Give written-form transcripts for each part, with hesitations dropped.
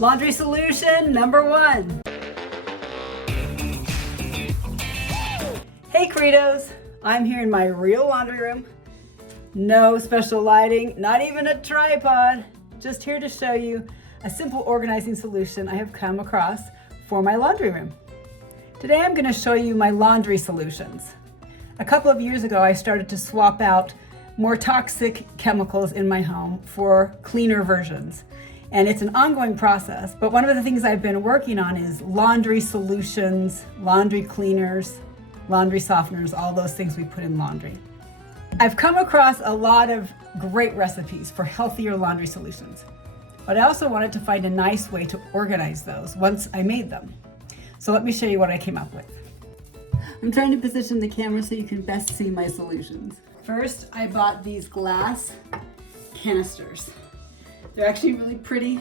Laundry solution number 1. Hey Credos, I'm here in my real laundry room. No special lighting, not even a tripod. Just here to show you a simple organizing solution I have come across for my laundry room. Today I'm going to show you my laundry solutions. A couple of years ago I started to swap out more toxic chemicals in my home for cleaner versions. And it's an ongoing process, but one of the things I've been working on is laundry solutions, laundry cleaners, laundry softeners, all those things we put in laundry. I've come across a lot of great recipes for healthier laundry solutions, but I also wanted to find a nice way to organize those once I made them. So let me show you what I came up with. I'm trying to position the camera so you can best see my solutions. First, I bought these glass canisters. They're actually really pretty,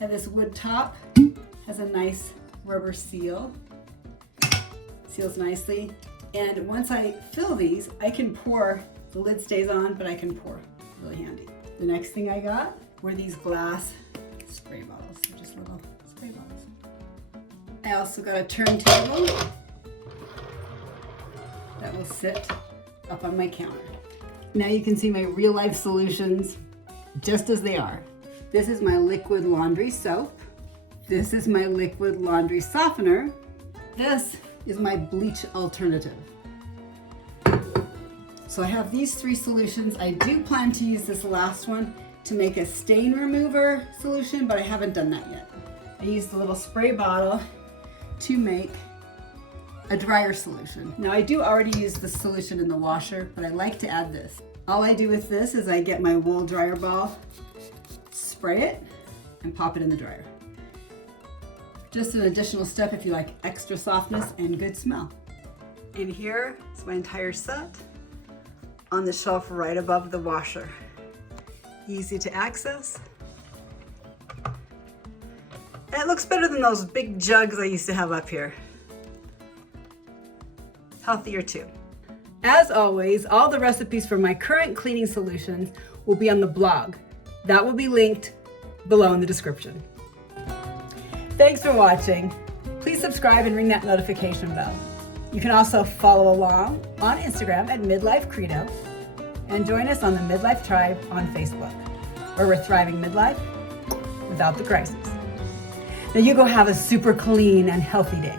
and this wood top has a nice rubber seal. Seals nicely, and once I fill these, I can pour. The lid stays on, but I can pour. Really handy. The next thing I got were these glass spray bottles. They're just little spray bottles. I also got a turntable that will sit up on my counter. Now you can see my real life solutions just as they are. This is my liquid laundry soap. This is my liquid laundry softener. This is my bleach alternative. So I have these 3 solutions. I do plan to use this last one to make a stain remover solution, but I haven't done that yet. I used a little spray bottle to make a dryer solution. Now I do already use the solution in the washer, but I like to add this. All I do with this is I get my wool dryer ball, spray it, and pop it in the dryer. Just an additional step if you like extra softness and good smell. And here is my entire set on the shelf right above the washer. Easy to access. And it looks better than those big jugs I used to have up here. Healthier too. As always, all the recipes for my current cleaning solutions will be on the blog. That will be linked below in the description. Thanks for watching. Please subscribe and ring that notification bell. You can also follow along on Instagram at Midlife Credo and join us on the Midlife Tribe on Facebook, where we're thriving midlife without the crisis. Now you go have a super clean and healthy day.